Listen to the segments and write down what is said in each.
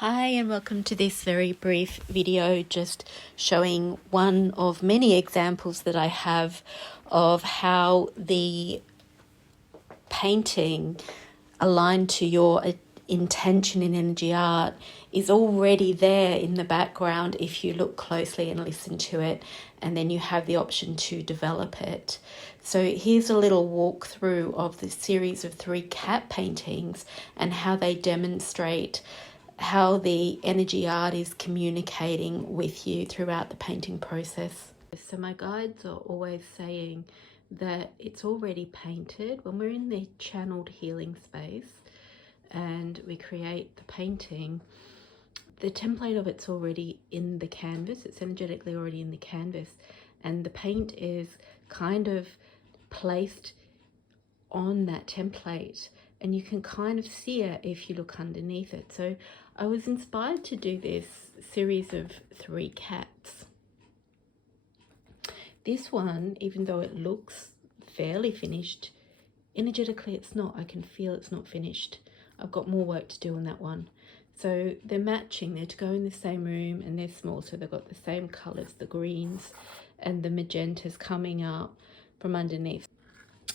Hi and welcome to this very brief video just showing one of many examples that I have of how the painting aligned to your intention in energy art is already there in the background if you look closely and listen to it, and then you have the option to develop it. So here's a little walkthrough of the series of 3 cat paintings and how they demonstrate how the energy art is communicating with you throughout the painting process. So my guides are always saying that it's already painted. When we're in the channeled healing space and we create the painting, the template of it's already in the canvas. It's energetically already in the canvas, and the paint is kind of placed on that template, and you can kind of see it if you look underneath it. So I was inspired to do this series of 3 cats. This one, even though it looks fairly finished, energetically it's not. I can feel it's not finished. I've got more work to do on that one. So they're matching, they're to go in the same room, and they're small, so they've got the same colors, the greens and the magentas coming up from underneath.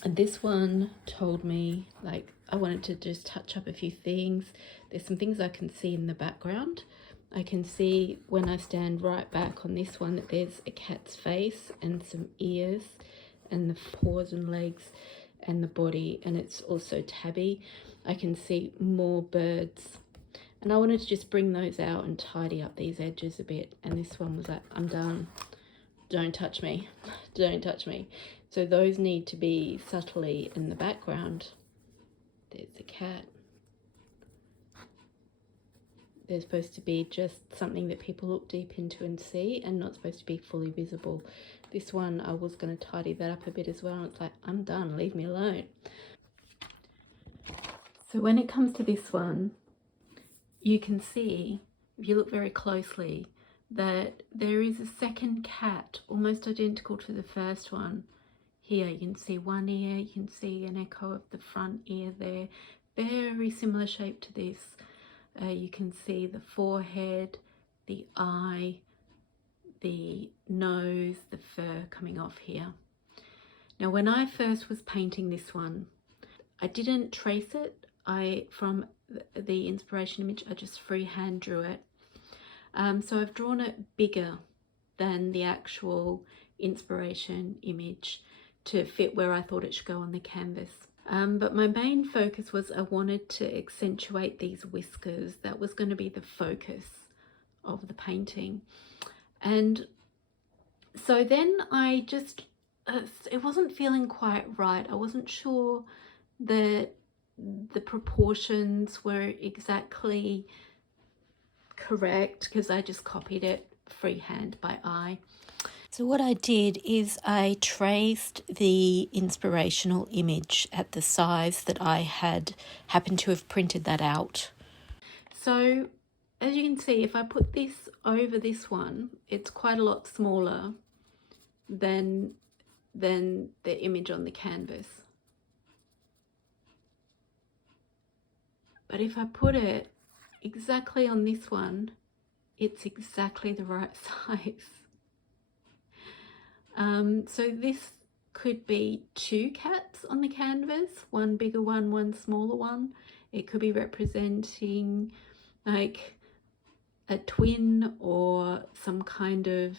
And this one told me, like, I wanted to just touch up a few things. There's some things I can see in the background. I can see when I stand right back on this one that there's a cat's face and some ears and the paws and legs and the body, and it's also tabby. I can see more birds, and I wanted to just bring those out and tidy up these edges a bit. And this one was like, I'm done, don't touch me, don't touch me. So those need to be subtly in the background. There's the cat. They're supposed to be just something that people look deep into and see, and not supposed to be fully visible. This one, I was going to tidy that up a bit as well, and it's like, I'm done, leave me alone. So when it comes to this one, you can see, if you look very closely, that there is a second cat almost identical to the first one. Here you can see one ear, you can see an echo of the front ear there, very similar shape to this. You can see the forehead, the eye, the nose, the fur coming off here. Now when I first was painting this one, I didn't trace it. From the inspiration image, I just freehand drew it. So I've drawn it bigger than the actual inspiration image to fit where I thought it should go on the canvas. But my main focus was I wanted to accentuate these whiskers. That was going to be the focus of the painting. And so then I just, it wasn't feeling quite right. I wasn't sure that the proportions were exactly correct because I just copied it freehand by eye. So what I did is I traced the inspirational image at the size that I had happened to have printed that out. So as you can see, if I put this over this one, it's quite a lot smaller than the image on the canvas. But if I put it exactly on this one, it's exactly the right size. So this could be 2 cats on the canvas, one bigger one, one smaller one. It could be representing like a twin or some kind of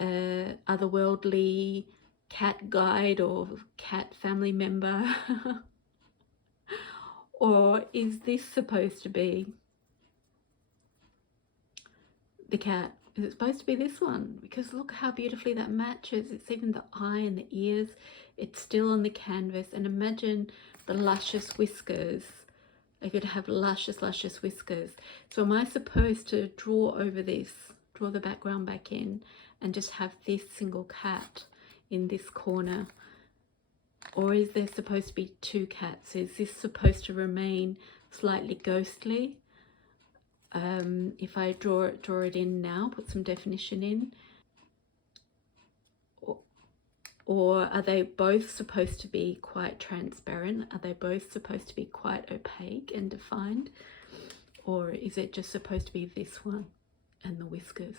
otherworldly cat guide or cat family member. Or is this supposed to be the cat? Is it supposed to be this one? Because look how beautifully that matches. It's even the eye and the ears. It's still on the canvas. And imagine the luscious whiskers. I could have luscious whiskers. So am I supposed to draw over this, draw the background back in, and just have this single cat in this corner? Or is there supposed to be 2 cats? Is this supposed to remain slightly ghostly? If I draw it in now, put some definition in, or are they both supposed to be quite transparent? Are they both supposed to be quite opaque and defined? or is it just supposed to be this one and the whiskers?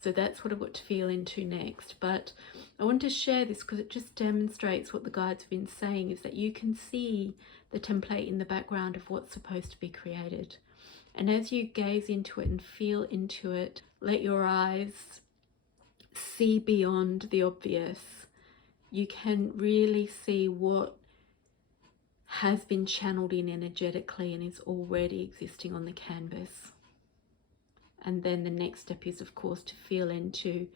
So that's what I've got to feel into next. But I want to share this because it just demonstrates what the guides have been saying, is that you can see the template in the background of what's supposed to be created. And as you gaze into it and feel into it, let your eyes see beyond the obvious. You can really see what has been channeled in energetically and is already existing on the canvas. And then the next step is, of course, to feel into,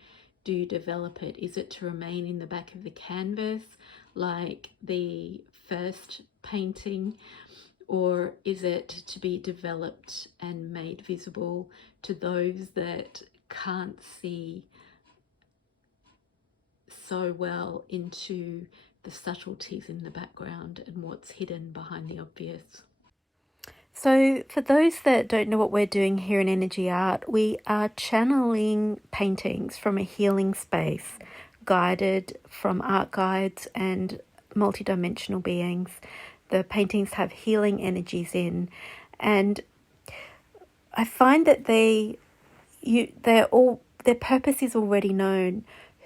do you develop it? Is it to remain in the back of the canvas like the first painting, or is it to be developed and made visible to those that can't see so well into the subtleties in the background and what's hidden behind the obvious? So for those that don't know what we're doing here in Energy Art, we are channeling paintings from a healing space, guided from art guides and multidimensional beings. The paintings have healing energies in, and I find that their purpose is already known,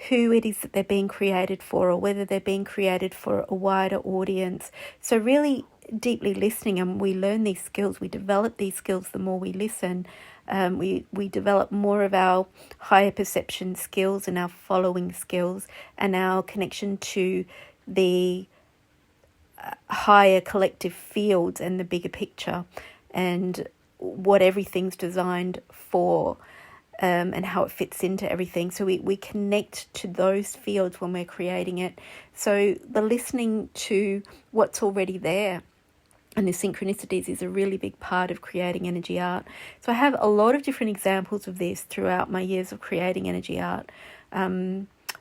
who it is that they're being created for, or whether they're being created for a wider audience. So really deeply listening, and we learn these skills, we develop these skills the more we listen. We develop more of our higher perception skills and our following skills and our connection to the higher collective fields and the bigger picture and what everything's designed for, and how it fits into everything. So we connect to those fields when we're creating it. So the listening to what's already there and the synchronicities is a really big part of creating energy art. So I have a lot of different examples of this throughout my years of creating energy art,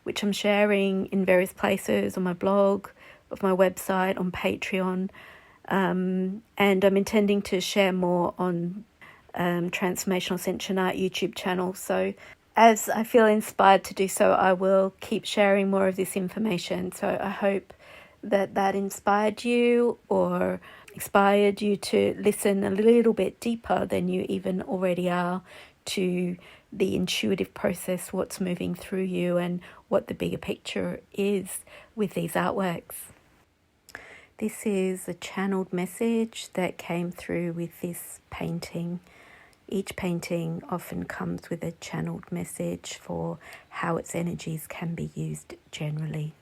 which I'm sharing in various places, on my blog, of my website, on Patreon, and I'm intending to share more on Transformational Ascension Art YouTube channel. So as I feel inspired to do so, I will keep sharing more of this information. So I hope that inspired you, or inspired you to listen a little bit deeper than you even already are to the intuitive process, what's moving through you and what the bigger picture is with these artworks. This is a channeled message that came through with this painting. Each painting often comes with a channeled message for how its energies can be used generally.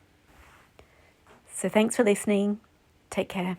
So thanks for listening. Take care.